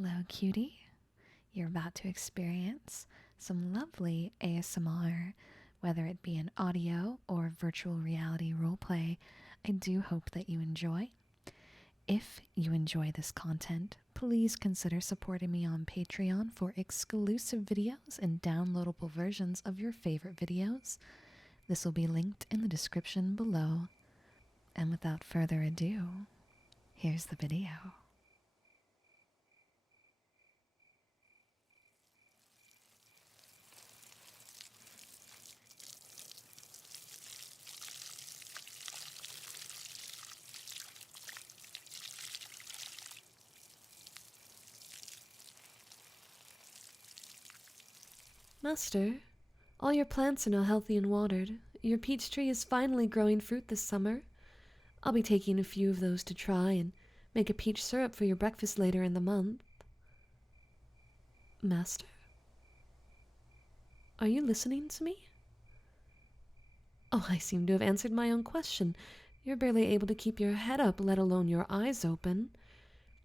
Hello, cutie. You're about to experience some lovely ASMR, whether it be an audio or virtual reality roleplay. I do hope that you enjoy. If you enjoy this content, please consider supporting me on Patreon for exclusive videos and downloadable versions of your favorite videos. This will be linked in the description below. And without further ado, here's the video. Master, all your plants are now healthy and watered. Your peach tree is finally growing fruit this summer. I'll be taking a few of those to try and make a peach syrup for your breakfast later in the month. Master? Are you listening to me? Oh, I seem to have answered my own question. You're barely able to keep your head up, let alone your eyes open.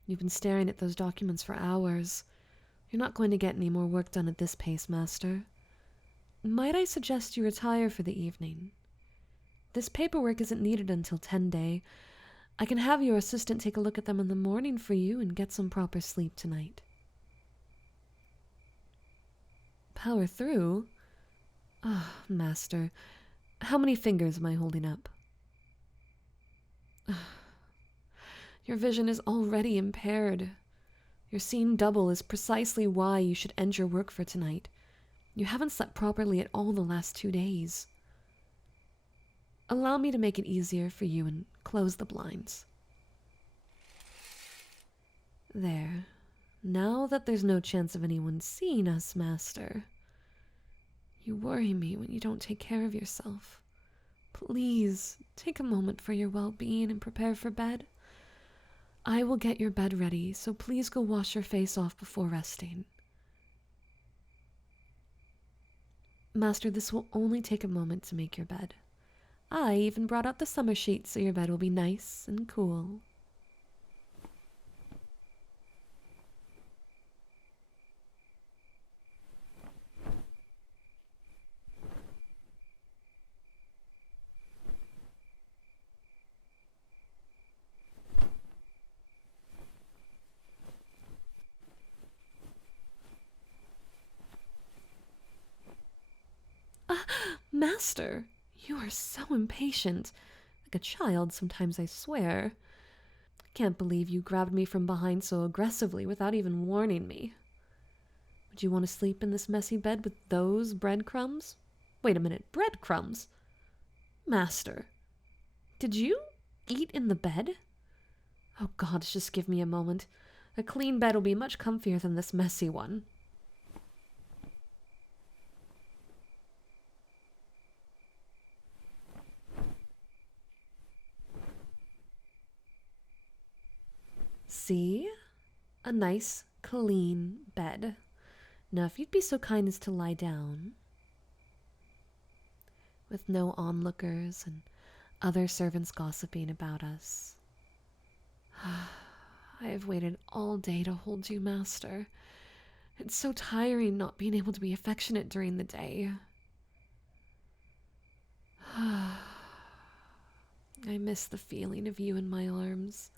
You've been staring at those documents for hours. You're not going to get any more work done at this pace, Master. Might I suggest you retire for the evening? This paperwork isn't needed until 10-day. I can have your assistant take a look at them in the morning for you and get some proper sleep tonight. Power through? Ah, Master, how many fingers am I holding up? Your vision is already impaired. Your seeing double is precisely why you should end your work for tonight. You haven't slept properly at all the last 2 days. Allow me to make it easier for you and close the blinds. There. Now that there's no chance of anyone seeing us, Master. You worry me when you don't take care of yourself. Please, take a moment for your well-being and prepare for bed. I will get your bed ready, so please go wash your face off before resting. Master, this will only take a moment to make your bed. I even brought out the summer sheets so your bed will be nice and cool. Master, you are so impatient. Like a child sometimes, I swear. I can't believe you grabbed me from behind so aggressively without even warning me. Would you want to sleep in this messy bed with those breadcrumbs? Wait a minute, breadcrumbs? Master, did you eat in the bed? Oh God, just give me a moment. A clean bed will be much comfier than this messy one. See? A nice, clean bed. Now, if you'd be so kind as to lie down, with no onlookers and other servants gossiping about us. I have waited all day to hold you, Master. It's so tiring not being able to be affectionate during the day. I miss the feeling of you in my arms.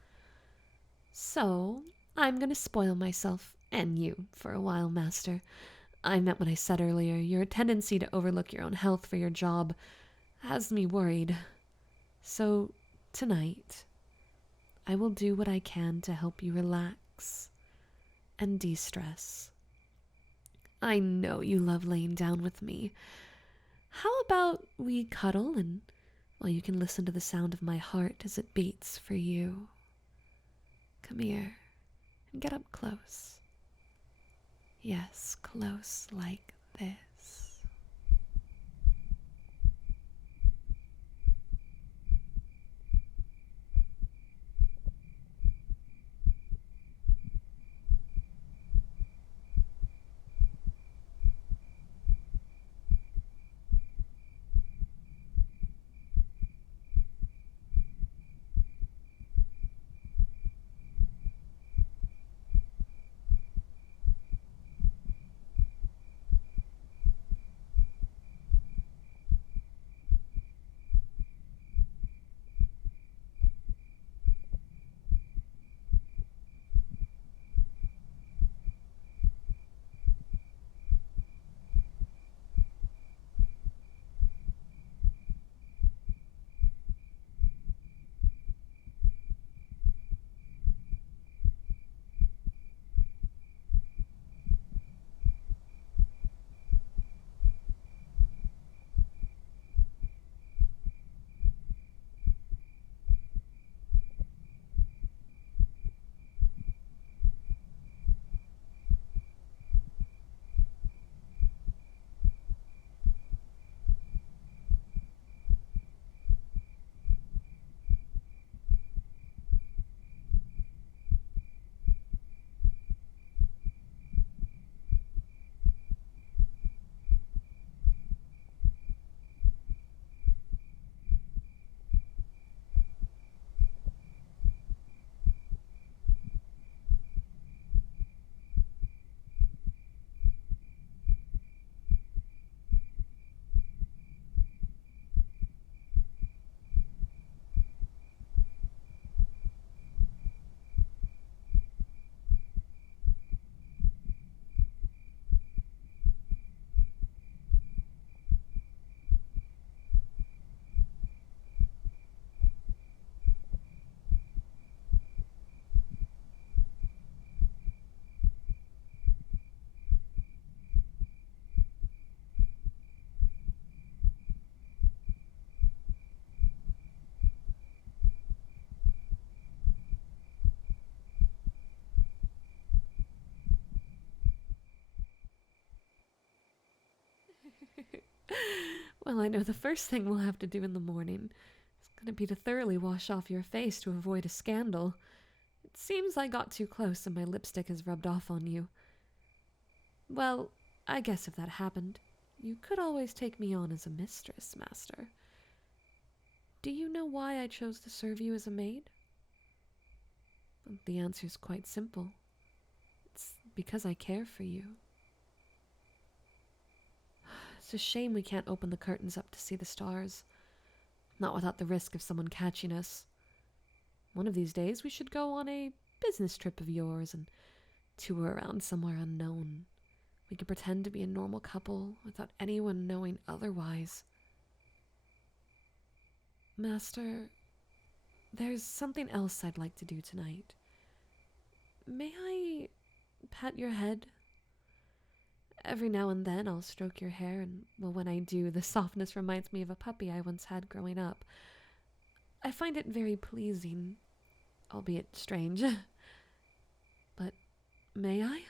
So, I'm going to spoil myself and you for a while, Master. I meant what I said earlier. Your tendency to overlook your own health for your job has me worried. So, tonight, I will do what I can to help you relax and de-stress. I know you love laying down with me. How about we cuddle and, well, you can listen to the sound of my heart as it beats for you. Come here and get up close. Yes, close like this. Well, I know the first thing we'll have to do in the morning is going to be to thoroughly wash off your face to avoid a scandal. It seems I got too close and my lipstick has rubbed off on you. Well, I guess if that happened, you could always take me on as a mistress, Master. Do you know why I chose to serve you as a maid? The answer's quite simple. It's because I care for you. It's a shame we can't open the curtains up to see the stars. Not without the risk of someone catching us. One of these days we should go on a business trip of yours and tour around somewhere unknown. We could pretend to be a normal couple without anyone knowing otherwise. Master, there's something else I'd like to do tonight. May I pat your head? Every now and then I'll stroke your hair, and well, when I do, the softness reminds me of a puppy I once had growing up. I find it very pleasing, albeit strange. But may I?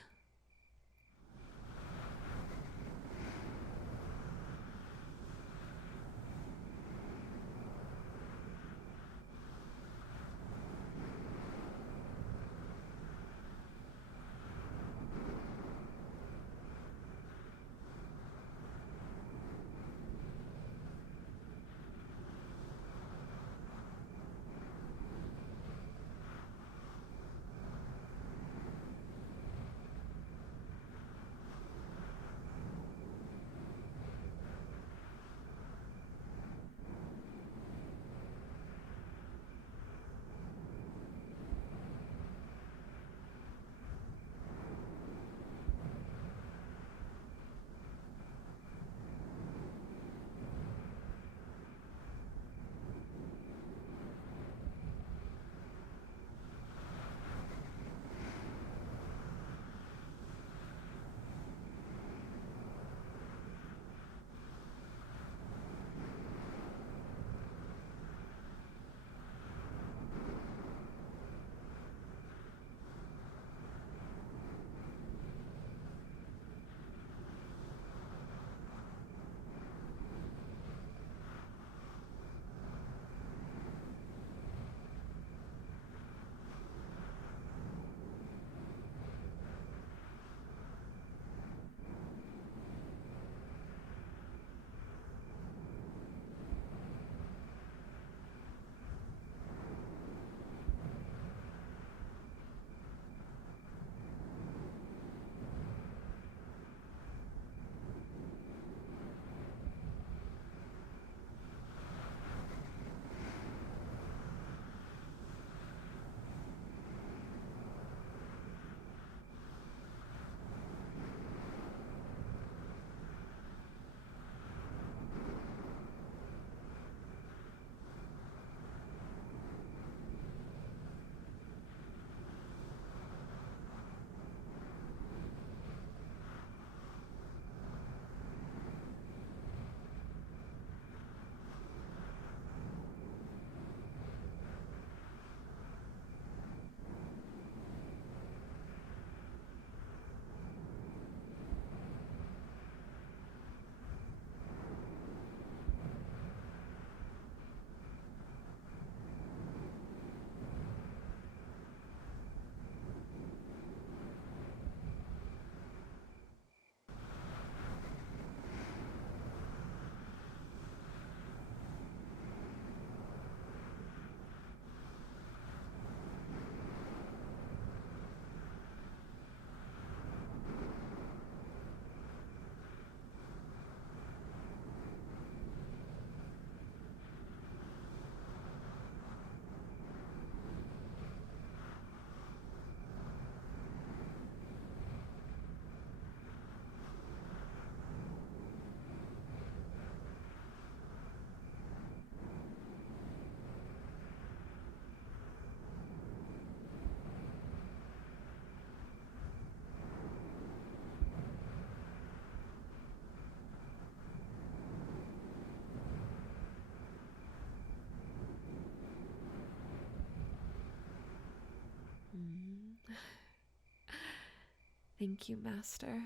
Thank you, Master.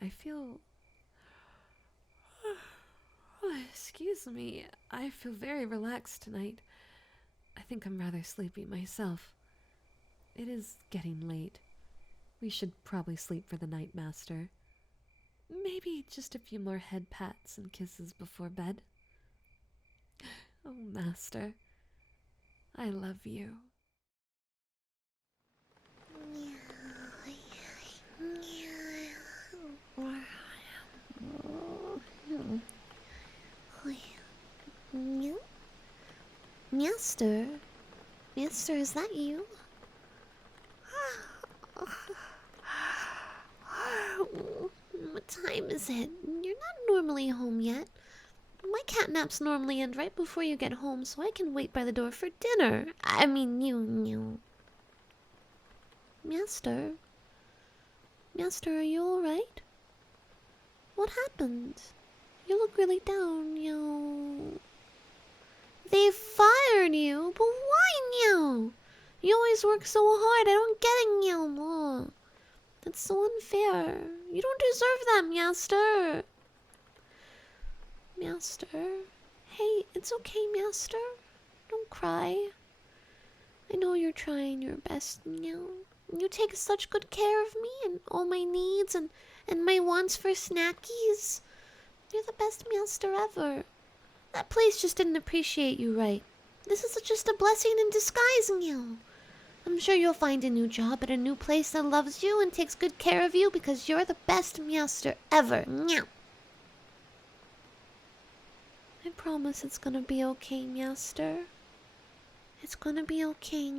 I feel Excuse me. I feel very relaxed tonight. I think I'm rather sleepy myself. It is getting late. We should probably sleep for the night, Master. Maybe just a few more head pats and kisses before bed. Oh, Master, I love you. Master? Master, is that you? What time is it? You're not normally home yet. My cat naps normally end right before you get home, so I can wait by the door for dinner. I mean, you. Master? Master, are you alright? What happened? You look really down, you. They fired you? But why, you? You always work so hard, I don't get it, you. That's so unfair. You don't deserve that, Master. Master. Hey, it's okay, Master. Don't cry. I know you're trying your best, You take such good care of me and all my needs and my wants for snackies. You're the best Master ever. That place just didn't appreciate you right. This is just a blessing in disguise, I'm sure you'll find a new job at a new place that loves you and takes good care of you because you're the best Master ever. I promise it's gonna be okay, Master. It's gonna be okay,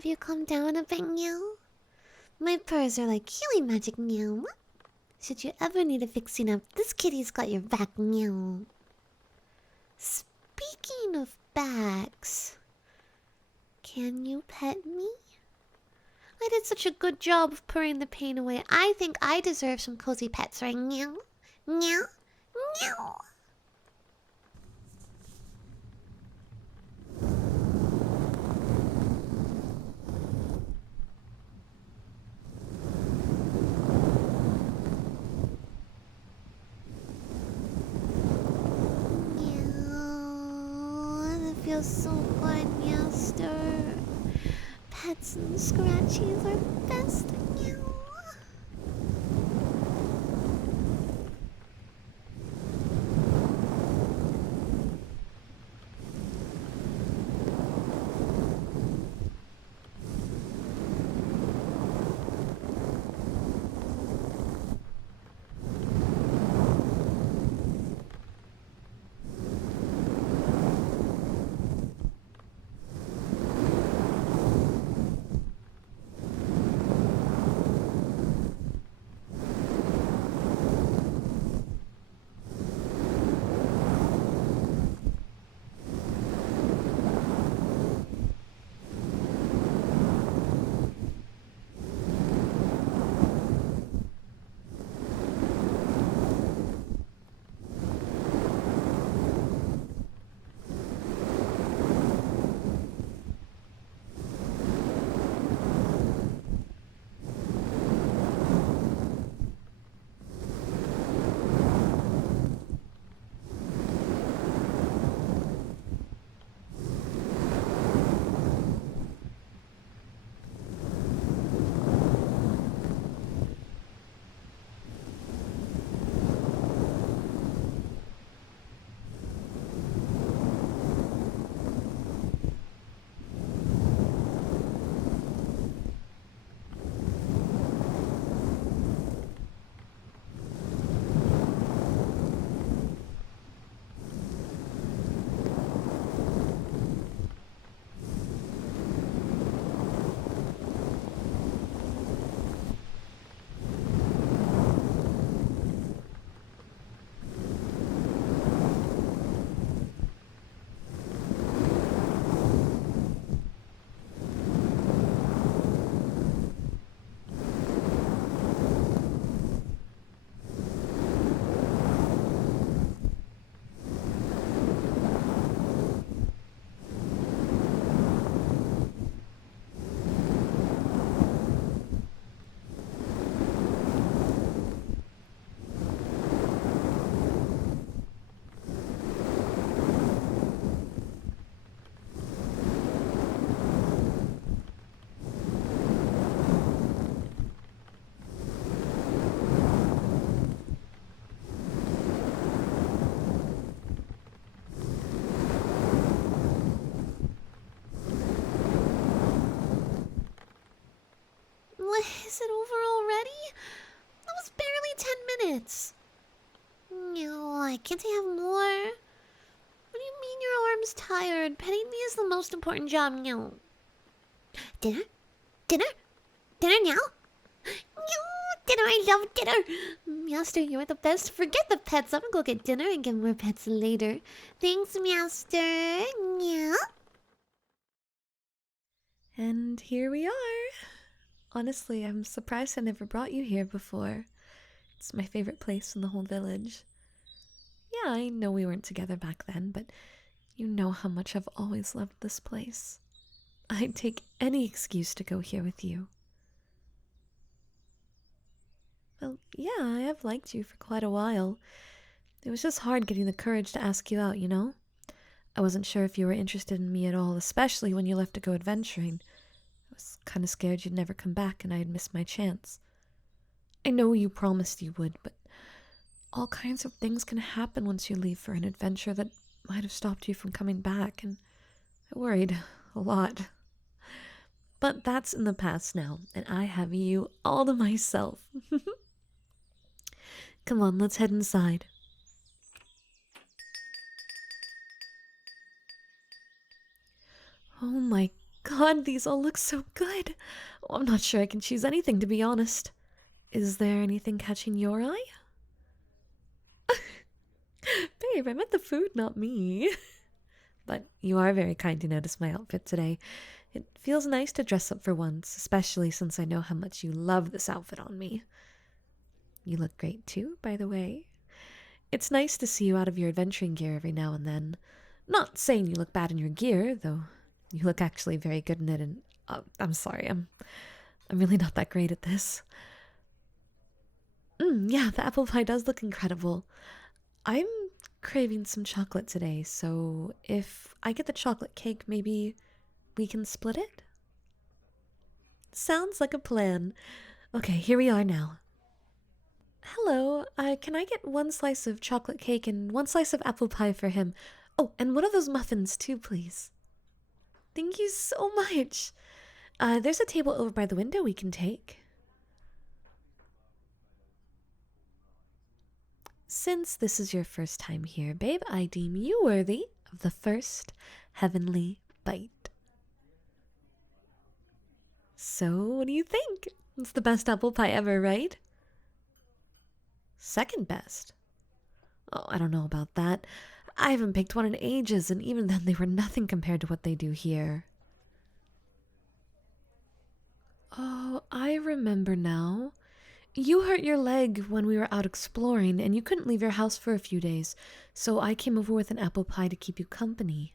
Have you calmed down a bit, meow? My purrs are like healing magic, meow. Should you ever need a fixing up, this kitty's got your back, meow. Speaking of backs, can you pet me? I did such a good job of purring the pain away. I think I deserve some cozy pets, right? Meow, meow, meow. Meow. That feels so good, Meowster. Pets and scratchies are the best. Meow. What, is it over already? That was barely 10 minutes. No, can't I have more? What do you mean your arm's tired? Petting me is the most important job, no. Dinner? Dinner? Dinner now? No, dinner, I love dinner. Meowster, you're the best. Forget the pets. I'm gonna go get dinner and get more pets later. Thanks, Meowster. Meow. And here we are. Honestly, I'm surprised I never brought you here before. It's my favorite place in the whole village. Yeah, I know we weren't together back then, but you know how much I've always loved this place. I'd take any excuse to go here with you. Well, yeah, I have liked you for quite a while. It was just hard getting the courage to ask you out, you know? I wasn't sure if you were interested in me at all, especially when you left to go adventuring. I was kind of scared you'd never come back and I'd miss my chance. I know you promised you would, but all kinds of things can happen once you leave for an adventure that might have stopped you from coming back, and I worried a lot. But that's in the past now, and I have you all to myself. Come on, let's head inside. Oh my god, these all look so good. Oh, I'm not sure I can choose anything, to be honest. Is there anything catching your eye? Babe, I meant the food, not me. But you are very kind to notice my outfit today. It feels nice to dress up for once, especially since I know how much you love this outfit on me. You look great too, by the way. It's nice to see you out of your adventuring gear every now and then. Not saying you look bad in your gear, though you look actually very good in it, and I'm sorry, I'm really not that great at this. Yeah, the apple pie does look incredible. I'm craving some chocolate today, so if I get the chocolate cake, maybe we can split it? Sounds like a plan. Okay, here we are now. Hello, can I get one slice of chocolate cake and one slice of apple pie for him? Oh, and one of those muffins too, please. Thank you so much. There's a table over by the window we can take. Since this is your first time here, babe, I deem you worthy of the first heavenly bite. So, what do you think? It's the best apple pie ever, right? Second best? Oh, I don't know about that. I haven't picked one in ages, and even then they were nothing compared to what they do here. Oh, I remember now. You hurt your leg when we were out exploring, and you couldn't leave your house for a few days, so I came over with an apple pie to keep you company.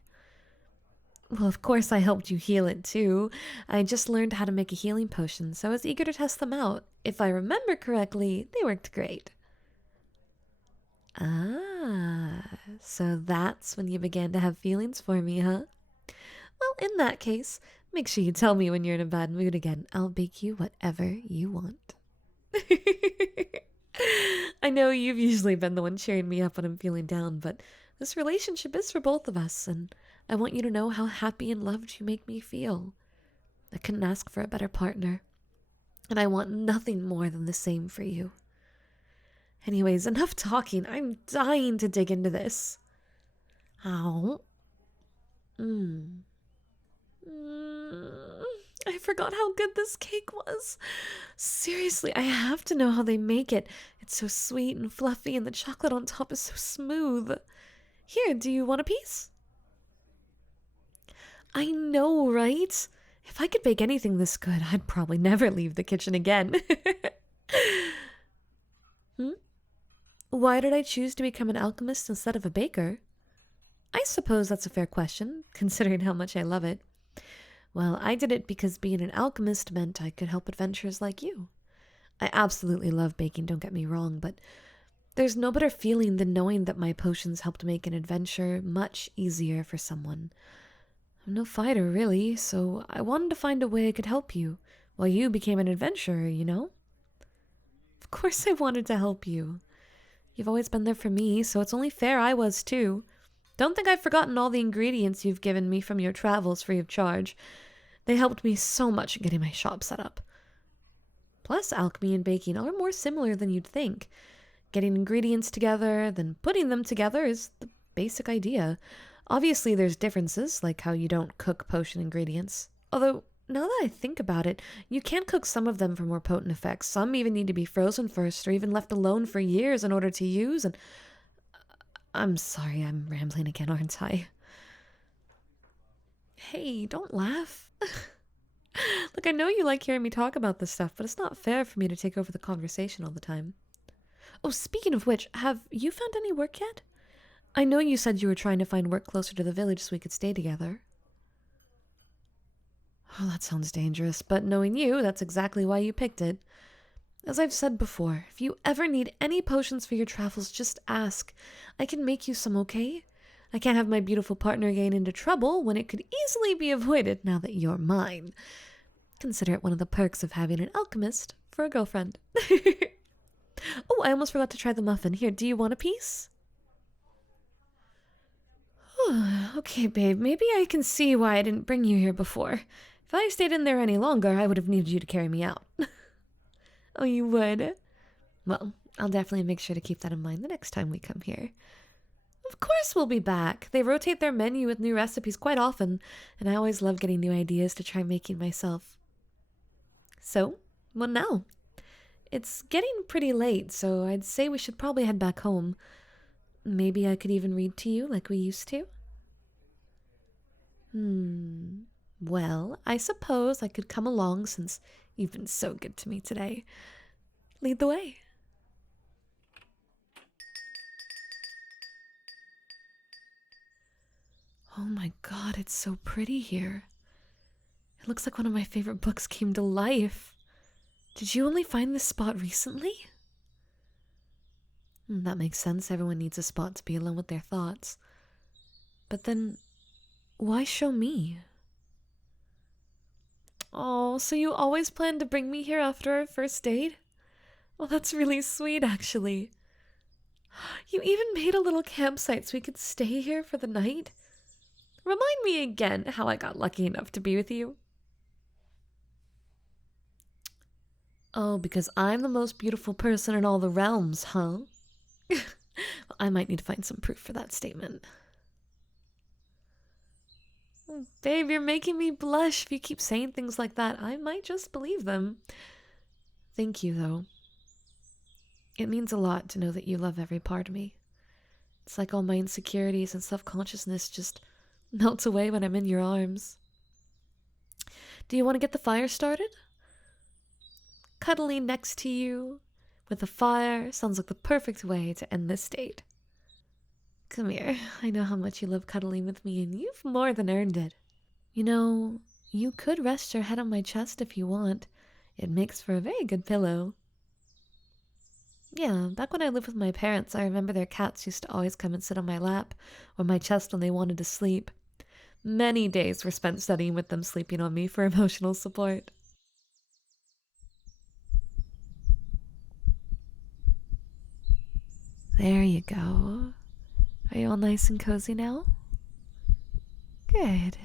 Well, of course I helped you heal it too. I just learned how to make a healing potion, so I was eager to test them out. If I remember correctly, they worked great. Ah, so that's when you began to have feelings for me, huh? Well, in that case, make sure you tell me when you're in a bad mood again. I'll bake you whatever you want. I know you've usually been the one cheering me up when I'm feeling down, but this relationship is for both of us, and I want you to know how happy and loved you make me feel. I couldn't ask for a better partner, and I want nothing more than the same for you. Anyways, enough talking. I'm dying to dig into this. Ow. I forgot how good this cake was. Seriously, I have to know how they make it. It's so sweet and fluffy, and the chocolate on top is so smooth. Here, do you want a piece? I know, right? If I could bake anything this good, I'd probably never leave the kitchen again. Why did I choose to become an alchemist instead of a baker? I suppose that's a fair question, considering how much I love it. Well, I did it because being an alchemist meant I could help adventurers like you. I absolutely love baking, don't get me wrong, but there's no better feeling than knowing that my potions helped make an adventure much easier for someone. I'm no fighter, really, so I wanted to find a way I could help you while you became an adventurer, you know? Of course I wanted to help you. You've always been there for me, so it's only fair I was too. Don't think I've forgotten all the ingredients you've given me from your travels free of charge. They helped me so much getting my shop set up. Plus, alchemy and baking are more similar than you'd think. Getting ingredients together, then putting them together is the basic idea. Obviously, there's differences, like how you don't cook potion ingredients. Although, now that I think about it, you can cook some of them for more potent effects. Some even need to be frozen first or even left alone for years in order to use, and I'm sorry, I'm rambling again, aren't I? Hey, don't laugh. Look, I know you like hearing me talk about this stuff, but it's not fair for me to take over the conversation all the time. Oh, speaking of which, have you found any work yet? I know you said you were trying to find work closer to the village so we could stay together. Oh, that sounds dangerous, but knowing you, that's exactly why you picked it. As I've said before, if you ever need any potions for your travels, just ask. I can make you some, okay? I can't have my beautiful partner get into trouble when it could easily be avoided now that you're mine. Consider it one of the perks of having an alchemist for a girlfriend. Oh, I almost forgot to try the muffin. Here, do you want a piece? Okay, babe, maybe I can see why I didn't bring you here before. If I stayed in there any longer, I would have needed you to carry me out. Oh, you would? Well, I'll definitely make sure to keep that in mind the next time we come here. Of course we'll be back. They rotate their menu with new recipes quite often, and I always love getting new ideas to try making myself. So, what now? It's getting pretty late, so I'd say we should probably head back home. Maybe I could even read to you like we used to? Well, I suppose I could come along since you've been so good to me today. Lead the way. Oh my god, it's so pretty here. It looks like one of my favorite books came to life. Did you only find this spot recently? That makes sense. Everyone needs a spot to be alone with their thoughts. But then, why show me? Oh, so you always planned to bring me here after our first date? Well, that's really sweet, actually. You even made a little campsite so we could stay here for the night? Remind me again how I got lucky enough to be with you. Oh, because I'm the most beautiful person in all the realms, huh? I might need to find some proof for that statement. Babe, you're making me blush. If you keep saying things like that, I might just believe them. Thank you, though. It means a lot to know that you love every part of me. It's like all my insecurities and self-consciousness just melts away when I'm in your arms. Do you want to get the fire started? Cuddling next to you with a fire sounds like the perfect way to end this date. Come here. I know how much you love cuddling with me, and you've more than earned it. You know, you could rest your head on my chest if you want. It makes for a very good pillow. Yeah, back when I lived with my parents, I remember their cats used to always come and sit on my lap or my chest when they wanted to sleep. Many days were spent studying with them sleeping on me for emotional support. There you go. Are you all nice and cozy now? Good.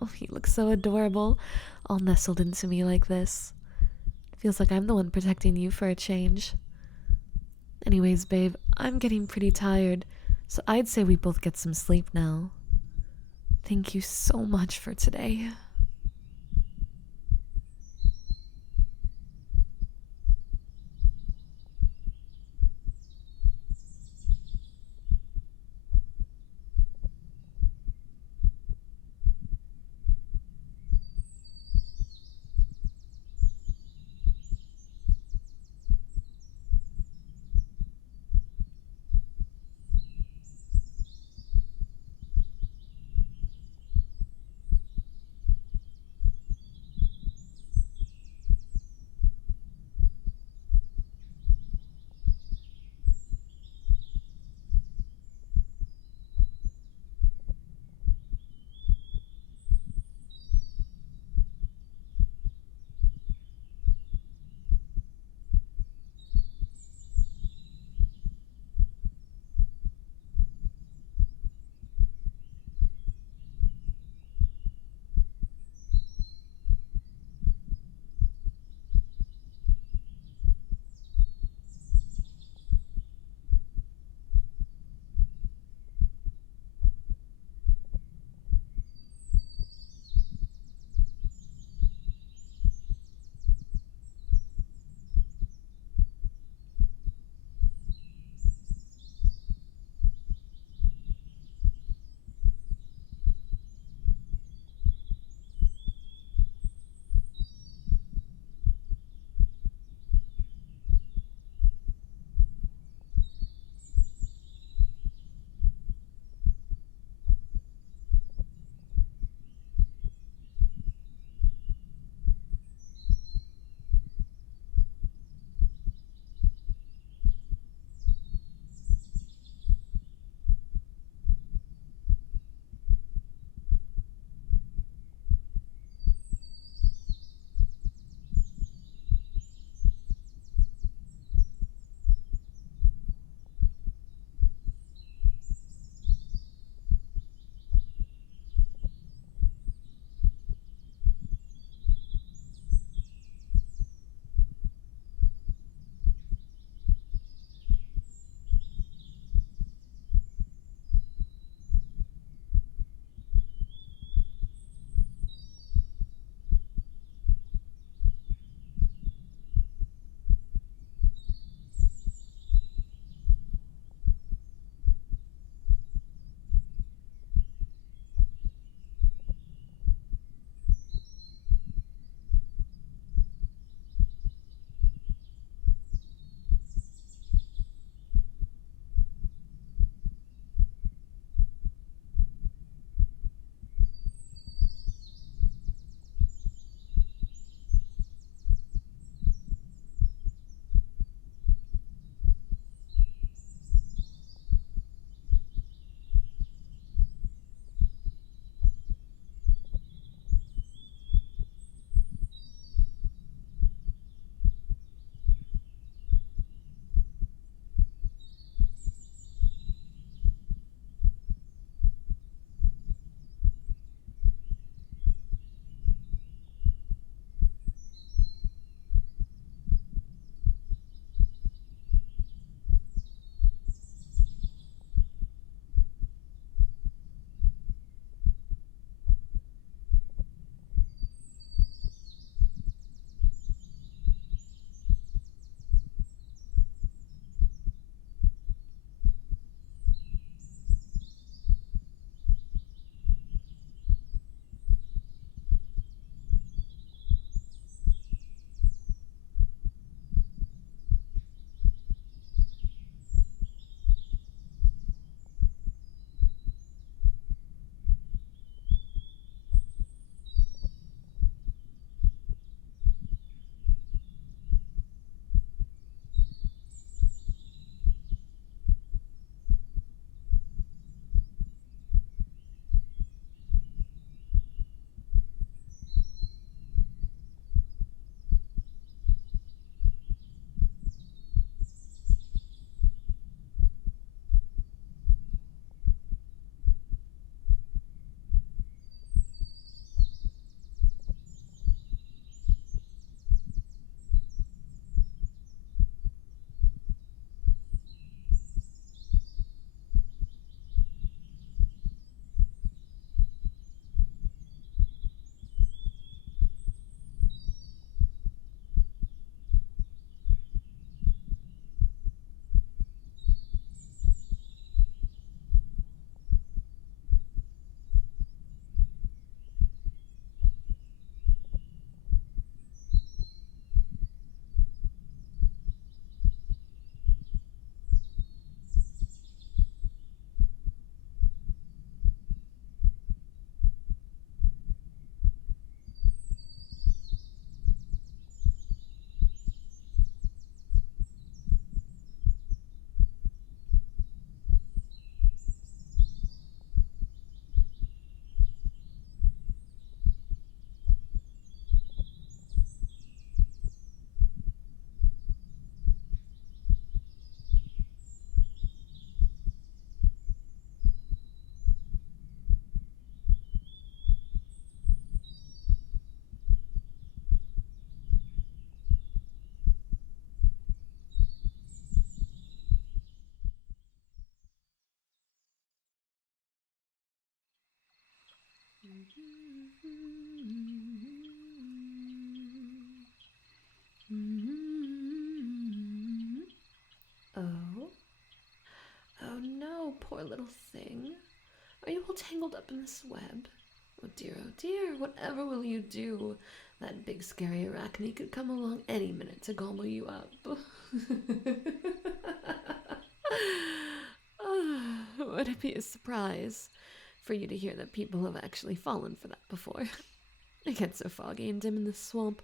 Oh, you look so adorable, all nestled into me like this. Feels like I'm the one protecting you for a change. Anyways, babe, I'm getting pretty tired, so I'd say we both get some sleep now. Thank you so much for today. Oh? Oh no, poor little thing. Are you all tangled up in this web? Oh dear, whatever will you do? That big scary Arachne could come along any minute to gobble you up. Would it be a surprise for you to hear that people have actually fallen for that before? I get so foggy and dim in this swamp.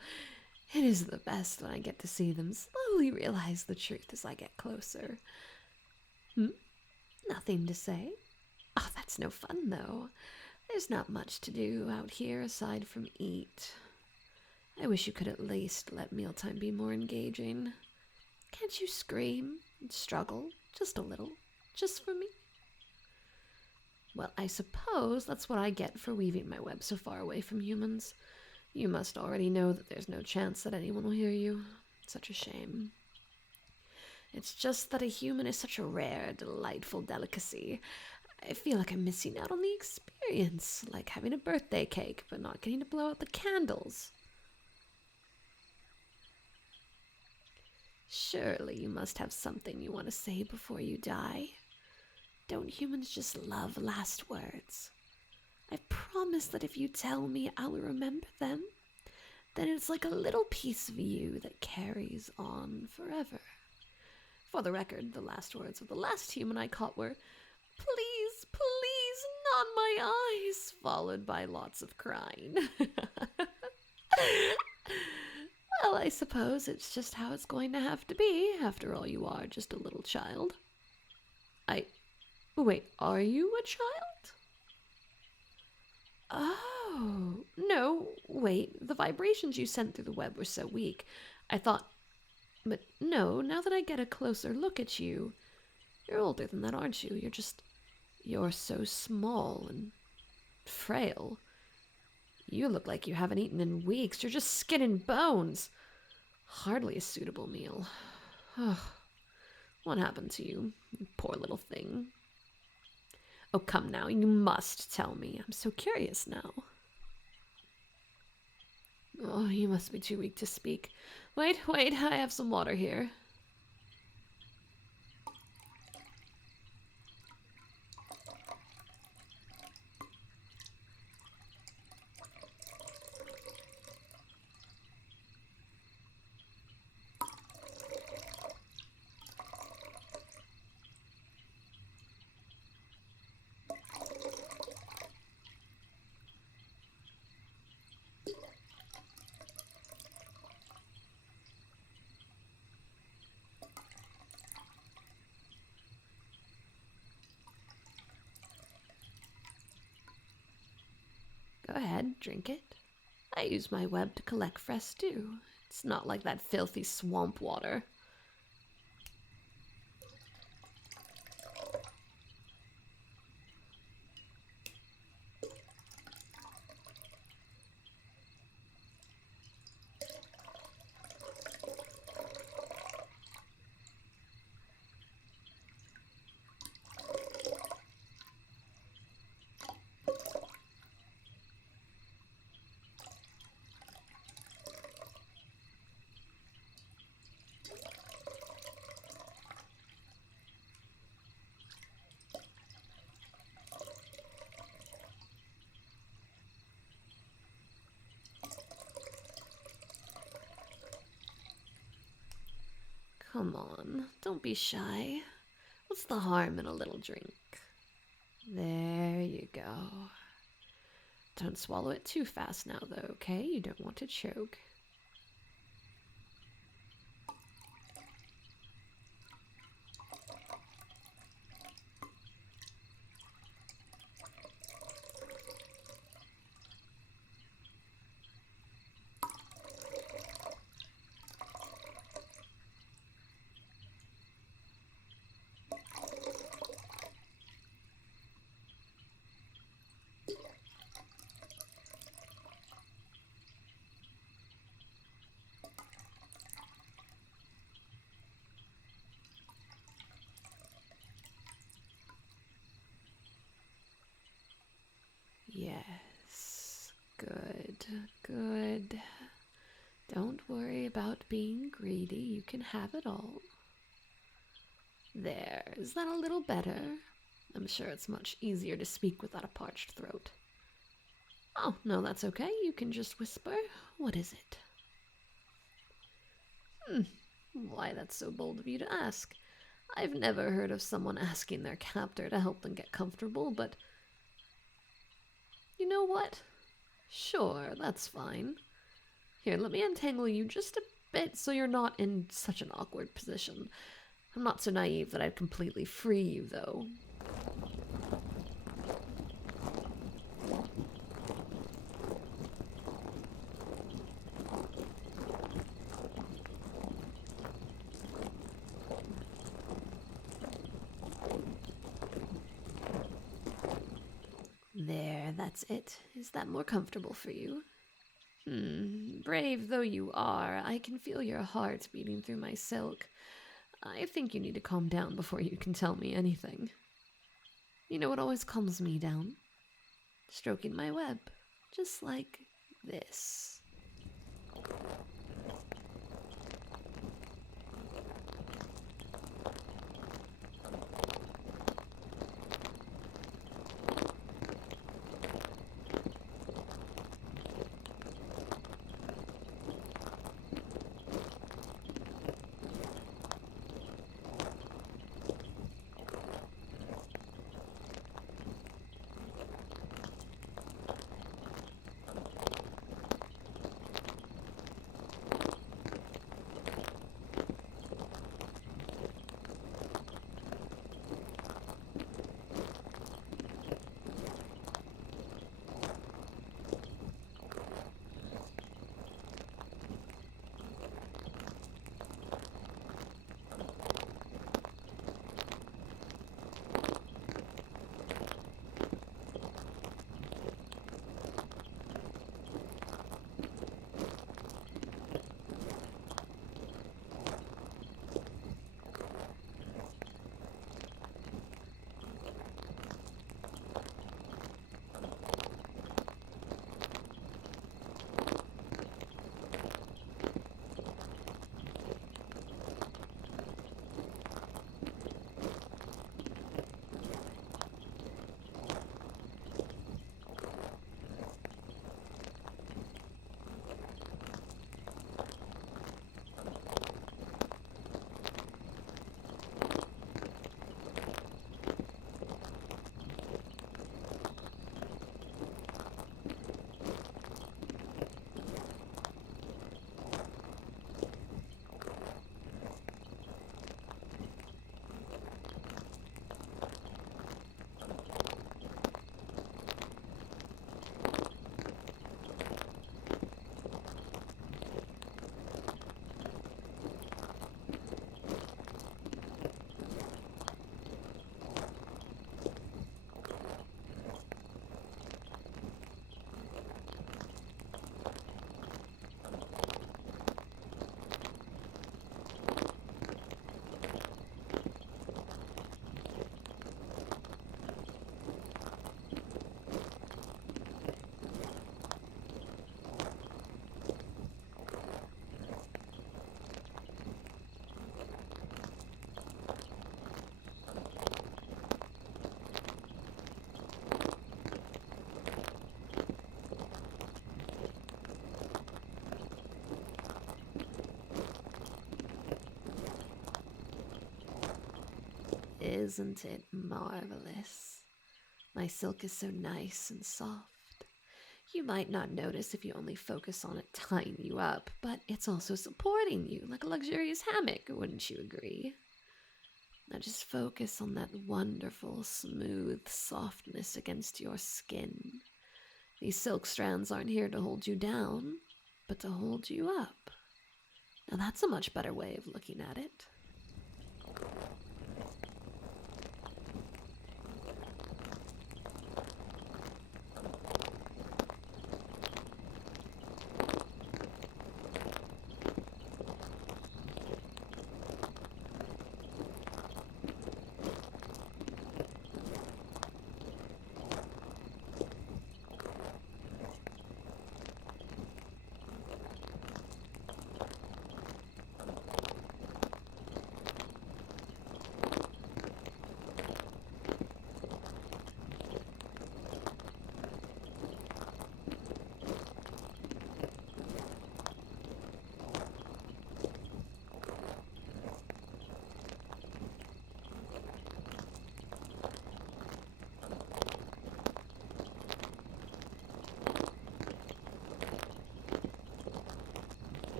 It is the best when I get to see them slowly realize the truth as I get closer. Nothing to say? Oh, that's no fun, though. There's not much to do out here aside from eat. I wish you could at least let mealtime be more engaging. Can't you scream and struggle just a little, just for me? Well, I suppose that's what I get for weaving my web so far away from humans. You must already know that there's no chance that anyone will hear you. Such a shame. It's just that a human is such a rare, delightful delicacy. I feel like I'm missing out on the experience, like having a birthday cake, but not getting to blow out the candles. Surely you must have something you want to say before you die. Don't humans just love last words? I promise that if you tell me, I will remember them. Then it's like a little piece of you that carries on forever. For the record, the last words of the last human I caught were, "Please, please, not my eyes," followed by lots of crying. Well, I suppose it's just how it's going to have to be. After all, you are just a little child. Wait, are you a child? Oh, no, wait, the vibrations you sent through the web were so weak. I thought, but no, now that I get a closer look at you, you're older than that, aren't you? You're so small and frail. You look like you haven't eaten in weeks. You're just skin and bones. Hardly a suitable meal. What happened to you, poor little thing? Oh, come now, you must tell me. I'm so curious now. Oh, you must be too weak to speak. Wait, I have some water here. Go ahead, drink it. I use my web to collect fresh stew. It's not like that filthy swamp water. Come on, don't be shy. What's the harm in a little drink? There you go. Don't swallow it too fast now, though, okay? You don't want to choke. Yes. Good, good. Don't worry about being greedy. You can have it all. There, is that a little better? I'm sure it's much easier to speak without a parched throat. Oh, no, that's okay. You can just whisper. What is it? Why, that's so bold of you to ask. I've never heard of someone asking their captor to help them get comfortable, but... You know what? Sure, that's fine. Here, let me untangle you just a bit so you're not in such an awkward position. I'm not so naive that I'd completely free you, though. There, that's it. Is that more comfortable for you? Brave though you are, I can feel your heart beating through my silk. I think you need to calm down before you can tell me anything. You know what always calms me down? Stroking my web, just like this. Isn't it marvelous? My silk is so nice and soft. You might not notice if you only focus on it tying you up, but it's also supporting you like a luxurious hammock, wouldn't you agree? Now just focus on that wonderful, smooth softness against your skin. These silk strands aren't here to hold you down, but to hold you up. Now that's a much better way of looking at it.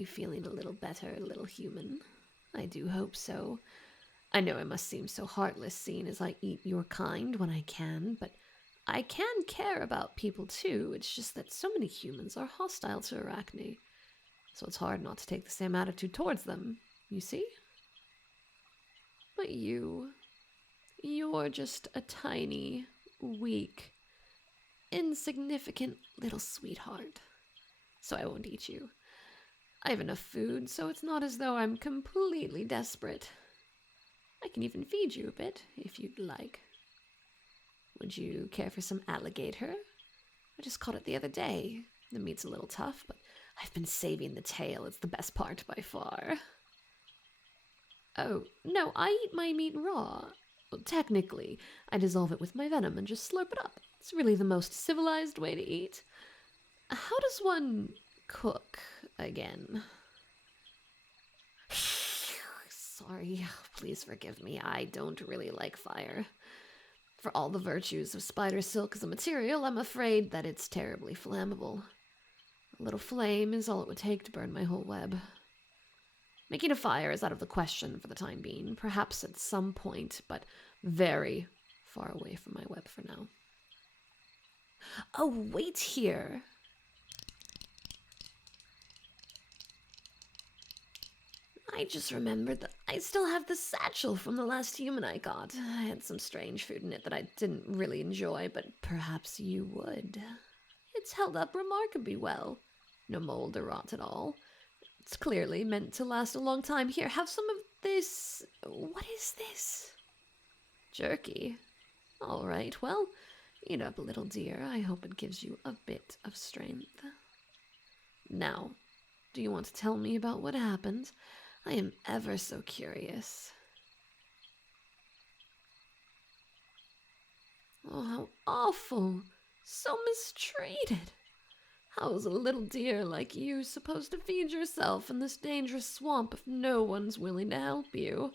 you feeling a little better, little human? I do hope so. I know I must seem so heartless seeing as I eat your kind when I can, but I can care about people too. It's just that so many humans are hostile to Arachne, so it's hard not to take the same attitude towards them, you see? But you're just a tiny, weak, insignificant little sweetheart, so I won't eat you. I have enough food, so it's not as though I'm completely desperate. I can even feed you a bit, if you'd like. Would you care for some alligator? I just caught it the other day. The meat's a little tough, but I've been saving the tail. It's the best part by far. Oh, no, I eat my meat raw. Well, technically, I dissolve it with my venom and just slurp it up. It's really the most civilized way to eat. How does one cook again? Sorry, please forgive me. I don't really like fire. For all the virtues of spider silk as a material, I'm afraid that it's terribly flammable. A little flame is all it would take to burn my whole web. Making a fire is out of the question for the time being, perhaps at some point, but very far away from my web for now. Oh, wait here. I just remembered that I still have the satchel from the last human I got. I had some strange food in it that I didn't really enjoy, but perhaps you would. It's held up remarkably well. No mold or rot at all. It's clearly meant to last a long time. Here, have some of this. What is this? Jerky. All right, well, eat up, little dear. I hope it gives you a bit of strength. Now, do you want to tell me about what happened? I am ever so curious. Oh, how awful. So mistreated. How is a little deer like you supposed to feed yourself in this dangerous swamp if no one's willing to help you?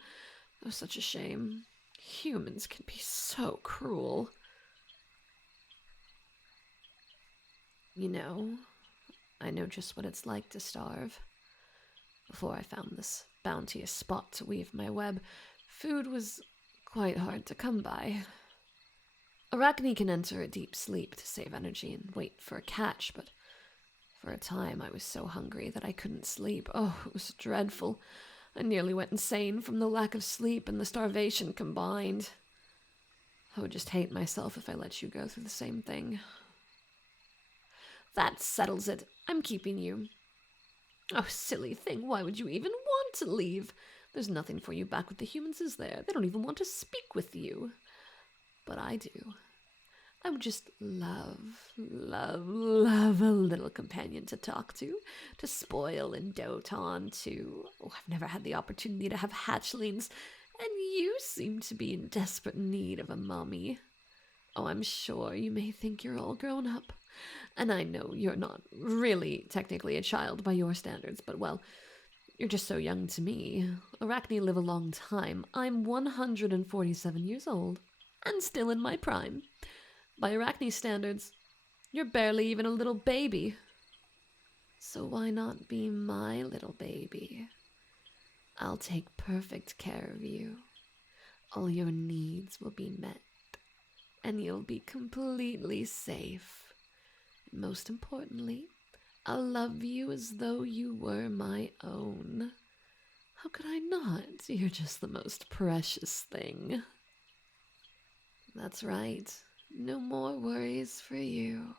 Oh, such a shame. Humans can be so cruel. You know, I know just what it's like to starve. Before I found this bounteous spot to weave my web, food was quite hard to come by. Arachne can enter a deep sleep to save energy and wait for a catch, but for a time I was so hungry that I couldn't sleep. Oh, it was dreadful. I nearly went insane from the lack of sleep and the starvation combined. I would just hate myself if I let you go through the same thing. That settles it. I'm keeping you. Oh, silly thing, why would you even want to leave? There's nothing for you back with the humans, is there? They don't even want to speak with you. But I do. I would just love a little companion to talk to spoil and dote on, Oh, I've never had the opportunity to have hatchlings, and you seem to be in desperate need of a mommy. Oh, I'm sure you may think you're all grown up. And I know you're not really technically a child by your standards, but well, you're just so young to me. Arachne live a long time. I'm 147 years old, and still in my prime. By Arachne's standards, you're barely even a little baby. So why not be my little baby? I'll take perfect care of you. All your needs will be met, and you'll be completely safe. Most importantly, I'll love you as though you were my own. How could I not? You're just the most precious thing. That's right. No more worries for you.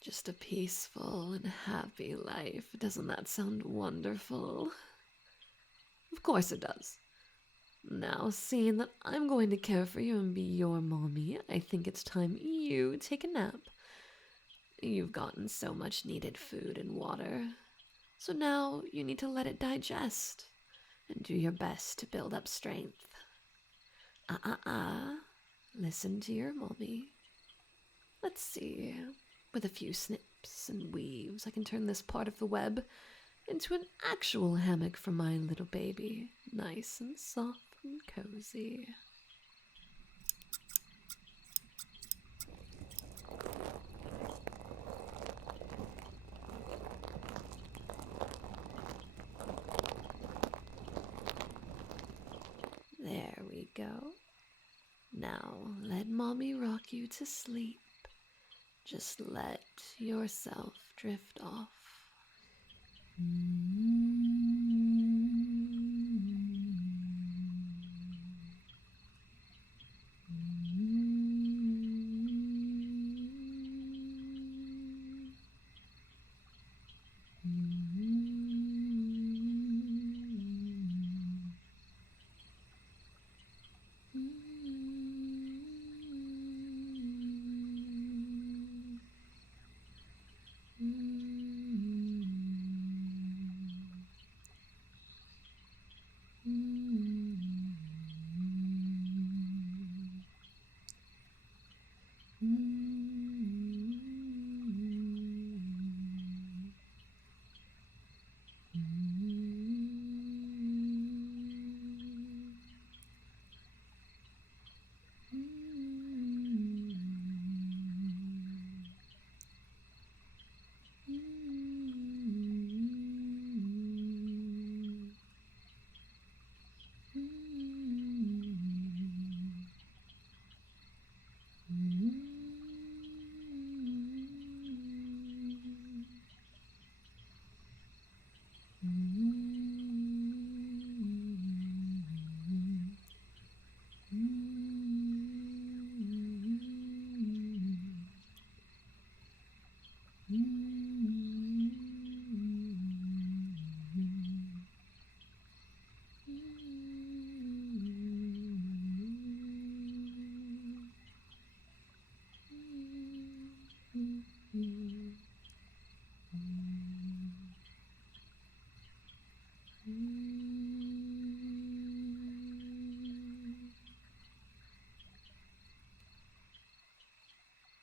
Just a peaceful and happy life. Doesn't that sound wonderful? Of course it does. Now, seeing that I'm going to care for you and be your mommy, I think it's time you take a nap. You've gotten so much needed food and water, so now you need to let it digest and do your best to build up strength. Listen to your mommy. Let's see. With a few snips and weaves, I can turn this part of the web into an actual hammock for my little baby. Nice and soft and cozy. you to sleep. Just let yourself drift off.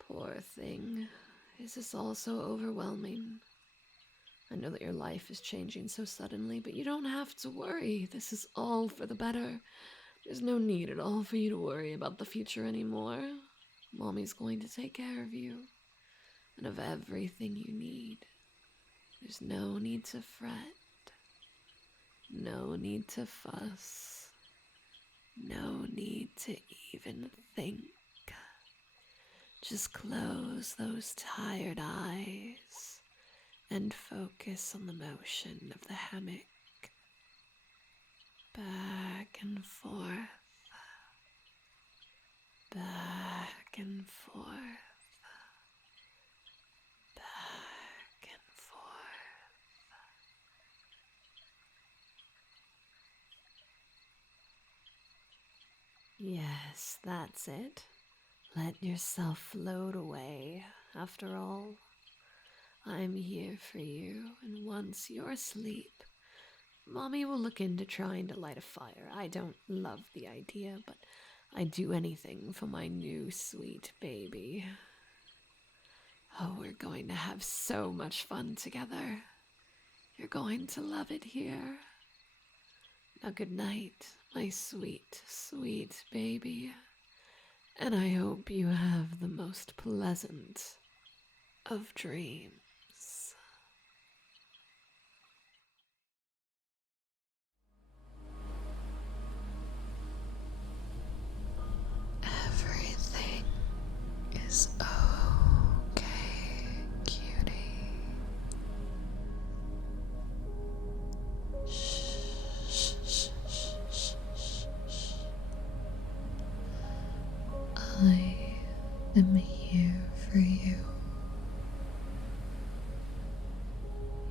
Poor thing. Is this all so overwhelming? I know that your life is changing so suddenly, but you don't have to worry. This is all for the better. There's no need at all for you to worry about the future anymore. Mommy's going to take care of you and of everything you need. There's no need to fret. No need to fuss. No need to even think. Just close those tired eyes and focus on the motion of the hammock. Back and forth. Back and forth. Back and forth. Yes, that's it. Let yourself float away. After all, I'm here for you, and once you're asleep, Mommy will look into trying to light a fire. I don't love the idea, but I'd do anything for my new sweet baby. Oh, we're going to have so much fun together. You're going to love it here. Now good night, my sweet, sweet baby. And I hope you have the most pleasant of dreams. Everything is okay, cutie. Shh, shh, shh, shh, shh, shh. I am here for you.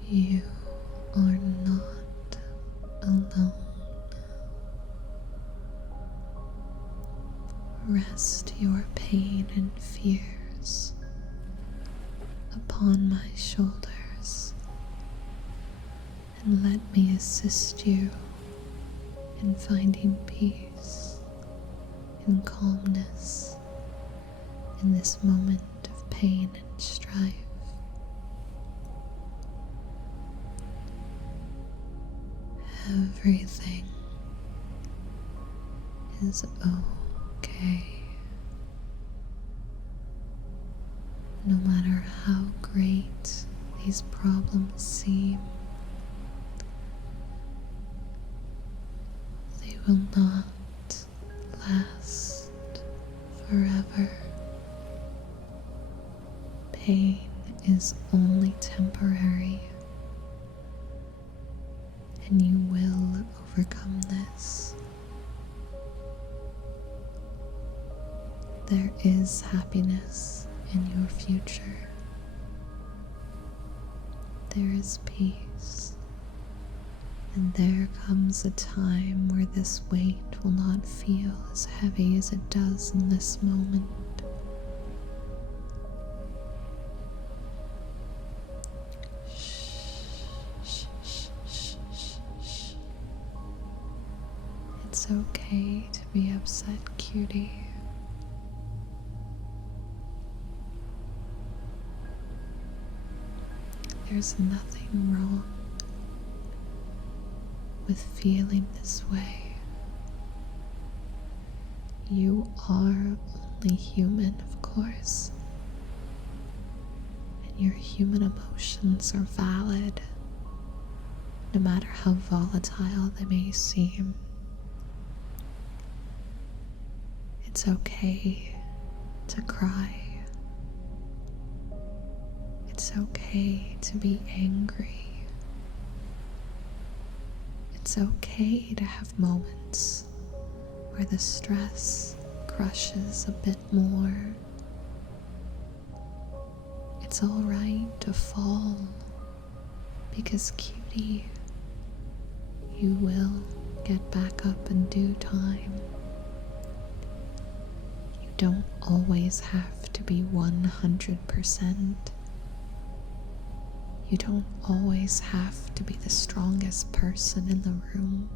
You are not alone. Rest your pain and fears upon my shoulders and let me assist you in finding peace and calmness in this moment of pain and strife. Everything is okay. No matter how great these problems seem, they will not last forever. pain is only temporary, and you will overcome this. There is happiness in your future. There is peace. And there comes a time where this weight will not feel as heavy as it does in this moment. It's okay to be upset, cutie. There's nothing wrong with feeling this way. You are only human, of course, and your human emotions are valid, no matter how volatile they may seem. It's okay to cry. It's okay to be angry. It's okay to have moments where the stress crushes a bit more. It's alright to fall, because cutie, you will get back up in due time. You don't always have to be 100%. You don't always have to be the strongest person in the room.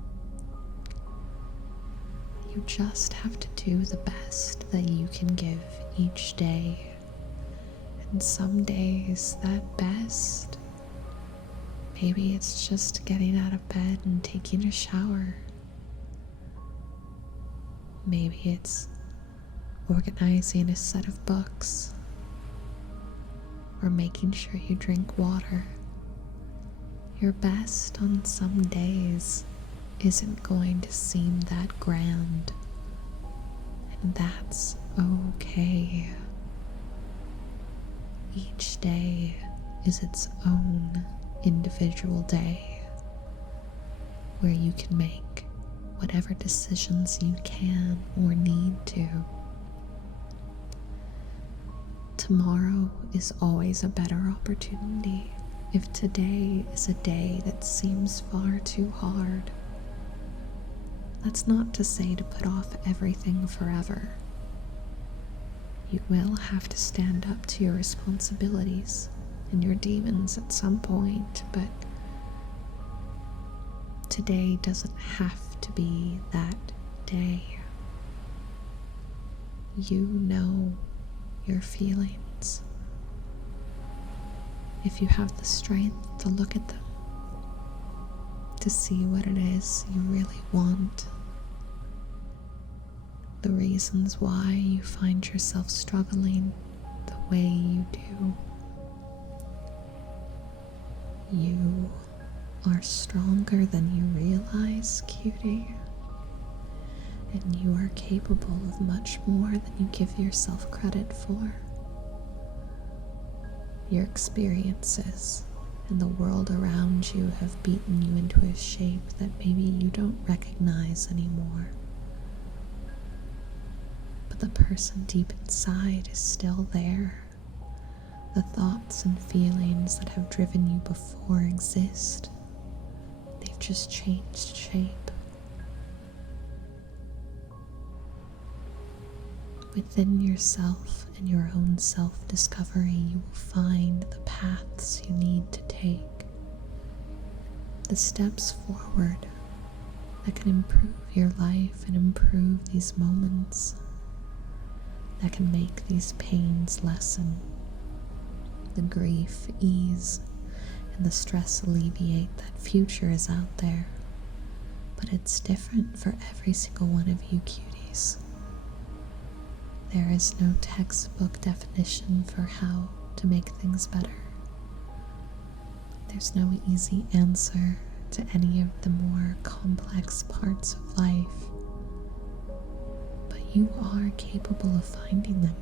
You just have to do the best that you can give each day. And some days that best, maybe it's just getting out of bed and taking a shower. Maybe it's organizing a set of books, or making sure you drink water. Your best on some days isn't going to seem that grand, and that's okay. Each day is its own individual day, where you can make whatever decisions you can or need to. Tomorrow is always a better opportunity if today is a day that seems far too hard. That's not to say to put off everything forever. You will have to stand up to your responsibilities and your demons at some point, but today doesn't have to be that day. You know your feelings. If you have the strength to look at them, to see what it is you really want, the reasons why you find yourself struggling the way you do, you are stronger than you realize, cutie. And you are capable of much more than you give yourself credit for. Your experiences and the world around you have beaten you into a shape that maybe you don't recognize anymore. But the person deep inside is still there. The thoughts and feelings that have driven you before exist. They've just changed shape. Within yourself and your own self-discovery, you will find the paths you need to take, the steps forward that can improve your life and improve these moments, that can make these pains lessen, the grief ease, and the stress alleviate. That future is out there, but it's different for every single one of you cuties. There is no textbook definition for how to make things better. There's no easy answer to any of the more complex parts of life, but you are capable of finding them.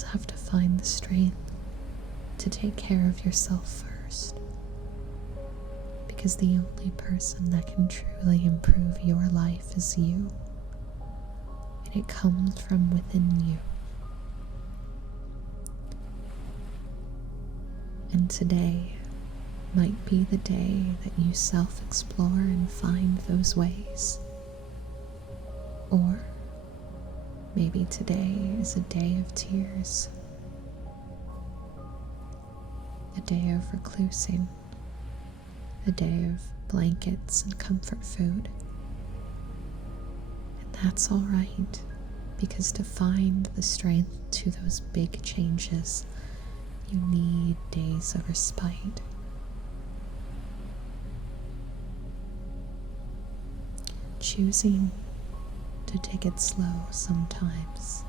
just have to find the strength to take care of yourself first. Because the only person that can truly improve your life is you. And it comes from within you. And today might be the day that you self-explore and find those ways. Or maybe today is a day of tears, a day of reclusing, a day of blankets and comfort food. And that's all right, because to find the strength to those big changes, you need days of respite. Choosing to take it slow sometimes,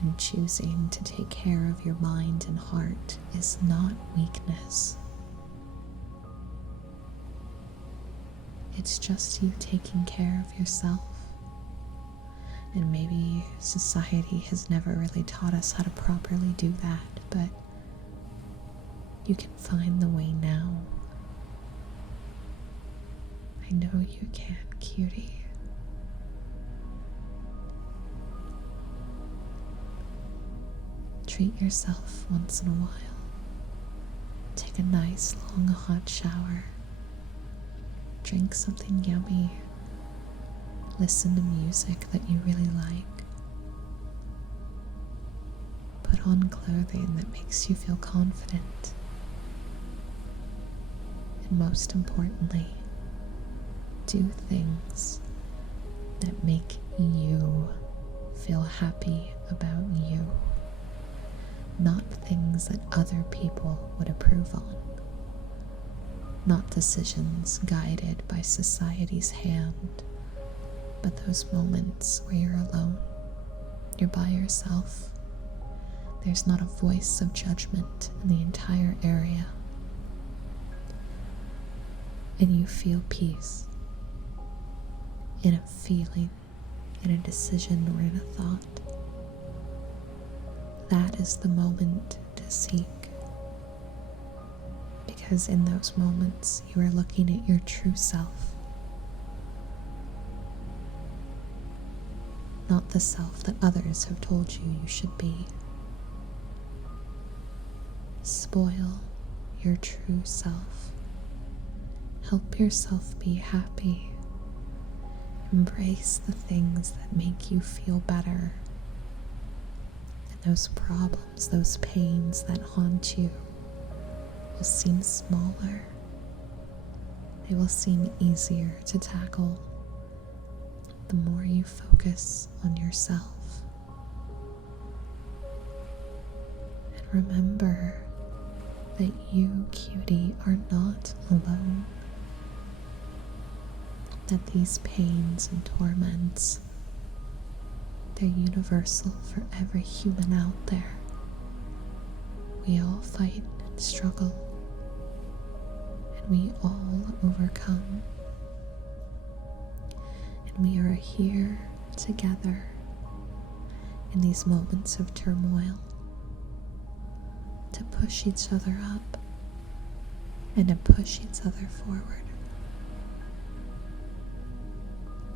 and choosing to take care of your mind and heart is not weakness. It's just you taking care of yourself. And maybe society has never really taught us how to properly do that, but you can find the way now. I know you can, cutie. Treat yourself once in a while. Take a nice long hot shower. Drink something yummy. Listen to music that you really like. Put on clothing that makes you feel confident. And most importantly, do things that make you feel happy about you, not things that other people would approve on, not decisions guided by society's hand, but those moments where you're alone, you're by yourself. There's not a voice of judgment in the entire area, and you feel peace in a feeling, in a decision, or in a thought. That is the moment to seek, because in those moments you are looking at your true self, not the self that others have told you you should be. Spoil your true self. Help yourself be happy. Embrace the things that make you feel better. And those problems, those pains that haunt you will seem smaller. They will seem easier to tackle the more you focus on yourself. And remember that you, cutie, are not alone. That these pains and torments, they're universal for every human out there. We all fight and struggle, and we all overcome. And we are here together in these moments of turmoil to push each other up and to push each other forward.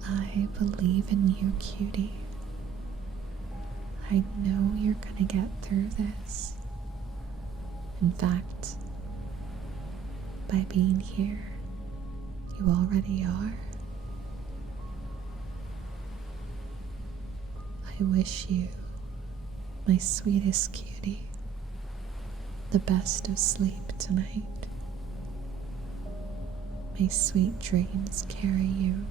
I believe in you, cutie. I know you're gonna get through this. In fact, by being here, you already are. I wish you, my sweetest cutie, the best of sleep tonight. May sweet dreams carry you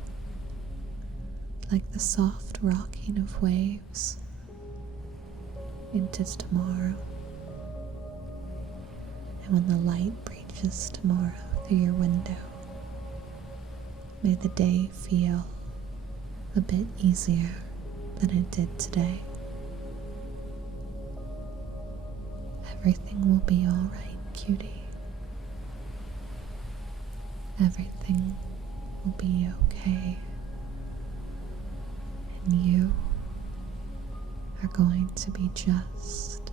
like the soft rocking of waves into tomorrow. And when the light breaches tomorrow through your window, may the day feel a bit easier than it did today. Everything will be all right, cutie. Everything will be okay. And you are going to be just